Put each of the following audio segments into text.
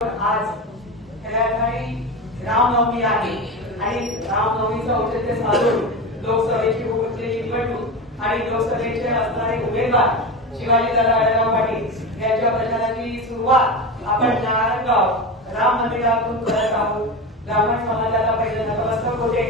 आज रामनवमी आहे आणि रामनवमीचं औचित्य साधून लोकसभेची होतलेली निवडणूक आणि लोकसभेचे असणारे उमेदवार शिवाजीदादा आढळराव पाटील यांच्या प्रचाराची सुरुवात आपण नारायणगाव राम मंदिरातून करत आहोत। ब्राह्मण समाजाला पहिले नतमस्तक होते,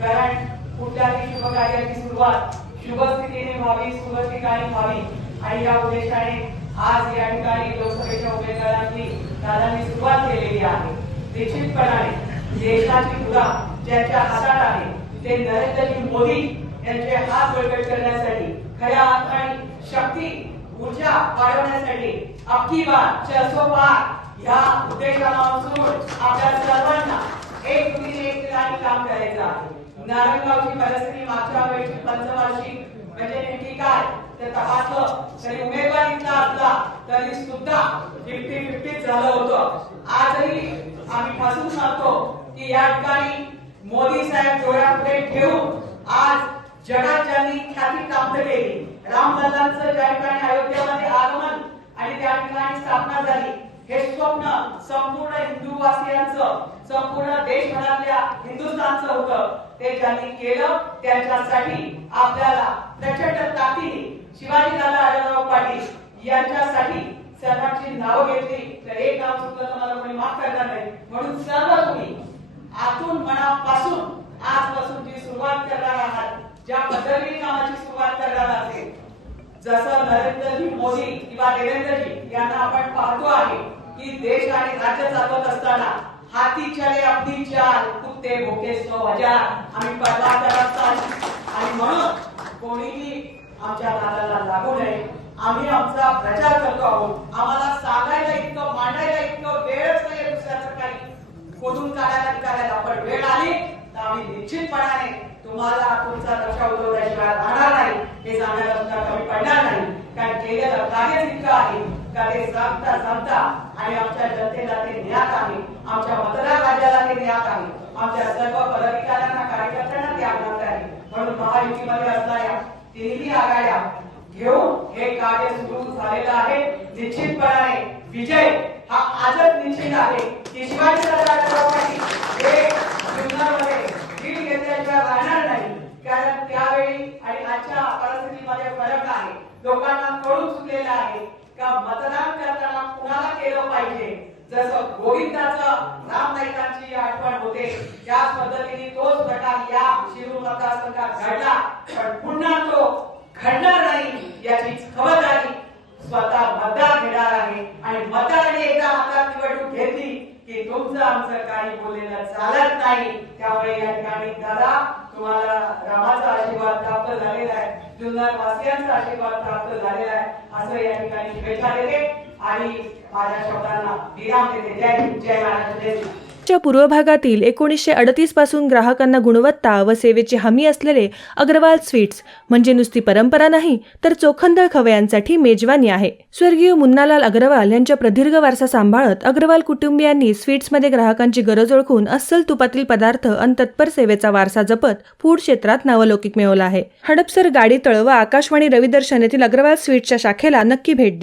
कारण कुठल्याही शुभ कार्याची सुरुवात शुभ स्थितीने व्हावी, शुभ ठिकाणी व्हावी आणि या उद्देशाने आज या ठिकाणी लोकसभेच्या उमेदवारांनी दादांनी सुरुवात केलेली आहे। निश्चितपणाने देशाची मुला ज्यांच्या हातात आहे ते नरेंद्रजी मोदी यांचे हात बळकट करण्यासाठी, खऱ्या अर्थाने शक्ती ऊर्जा वाढवण्यासाठी अख्खी बार 400 पार या उद्देशाला अनुसरून आपल्या सर्वांना एक ठिकाणी काम करायचं आहे। नारायणगावची परिस्थिती मागच्या वेळची पंचवार्षिक म्हणजे नेमकी काय ते तपासलं तरी उमेदवार इथला असला तरी सुद्धा 50-50 झालं होतं। आजही आम्ही ठासून सांगतो की या ठिकाणी मोदी साहेब डोळ्यापुढे ठेवून आज जगात ज्यांनी ख्याती प्राप्त केली, रामलल्लांचं ज्या ठिकाणी अयोध्येमध्ये आगमन आणि त्या ठिकाणी स्थापना झाली, हे स्वप्न संपूर्ण हिंदूवासियांचं, संपूर्ण देशभरातल्या हिंदुस्थानचं होतं। ते ज्यांनी केलं त्यांच्यासाठी आपल्याला प्रचंड ताकदीने शिवाजीदादा आढळराव पाटील यांच्यासाठी सर्वांची नावं घेतली तर एक नाव चुकलं तर मला कोणी माफ करणार नाही, म्हणून सर्व तुम्ही आतून मनापासून आजपासून जी सुरुवात करणार आहात, ज्या पद्धतीने कामाची सुरुवात करणार असेल, जसं नरेंद्रजी मोदी किंवा देवेंद्रजी यांना आपण पाहतो आहे की देश आणि राज्य चालवत असताना हाती चले अपनी चाल, कुत्ते भोके 100,000 आम्ही पडला आणि म्हणून कोणीही आमच्या नादाला लागू नये। आम्ही आमचा प्रचार करतो आहोत, आम्हाला सांगायला इतकं, मांडायला इतकं वेळच नाही दुसऱ्याचं काही खोदून काढायला पण वेळ आली तर आम्ही निश्चितपणाने तुम्हाला तुमचा रक्षा उतरवल्याशिवाय राहणार नाही, हे सांगायला सुद्धा कमी पडणार नाही। कारण केलेलं कार्य इतकं आहे का ते सांगता आणि आमच्या जनतेला ते ज्ञात आहे, आमच्या मतदार राज्याला ते ज्ञात आहे, आमच्या सर्व पदाधिकाऱ्यांना, कार्यकर्त्यांना ते ज्ञात आहे। म्हणून महायुतीमध्ये असणाऱ्या तिन्ही आघाड्या घेऊन हे कार्य सुरू झालेलं आहे। निश्चितपणाने विजय हा आजच निश्चित आहे की शिवाजीदादा आढळराव पाटील हे जुन्नरमध्ये लीड घेतल्याशिवाय राहणार नाही, कारण त्यावेळी आणि आजच्या परिस्थितीमध्ये फरक आहे। लोकांना कळून चुकलेलं आहे का मतदान करताना कुणाला केलं पाहिजे। जसं गोविंदाचं राम नाईकांची आठवण होते त्याच पद्धतीने तोच प्रकार या शिरूर मतदारसंघात घडला, पण पुन्हा तो घडणार नाही याची खबरदारी स्वतः मतदार घेणार आहे। आणि मतदाराने एकदा हातात निवडणूक घेतली की तुमचं आमचं काही बोललेलं चालत नाही। त्यामुळे या ठिकाणी दादा तुम्हाला रामाचा आशीर्वाद प्राप्त झालेला आहे, जुन्नर वासियांचा आशीर्वाद प्राप्त झालेला आहे, असं या ठिकाणी शुभेच्छा देते आणि माझ्या शब्दांना विराम देते। जय हिंद, जय महाराष्ट्र, जय हिंद। च्या पूर्व भागातील 1938 पासून ग्राहकांना गुणवत्ता व सेवेची हमी असलेले अग्रवाल स्वीट्स म्हणजे नुसती परंपरा नाही तर चोखंदळ खवयांसाठी मेजवानी आहे। स्वर्गीय मुन्नालाल अग्रवाल यांच्या प्रदीर्घ वारसा सांभाळत अग्रवाल कुटुंबियांनी स्वीट्समध्ये ग्राहकांची गरज ओळखून अस्सल तुपातील पदार्थ आणि तत्पर सेवेचा वारसा जपत फूड क्षेत्रात नावलौकिक मिळवला आहे। हडपसर, गाडीतळ व आकाशवाणी रविदर्शन येथील अग्रवाल स्वीट्सच्या शाखेला नक्की भेट द्या।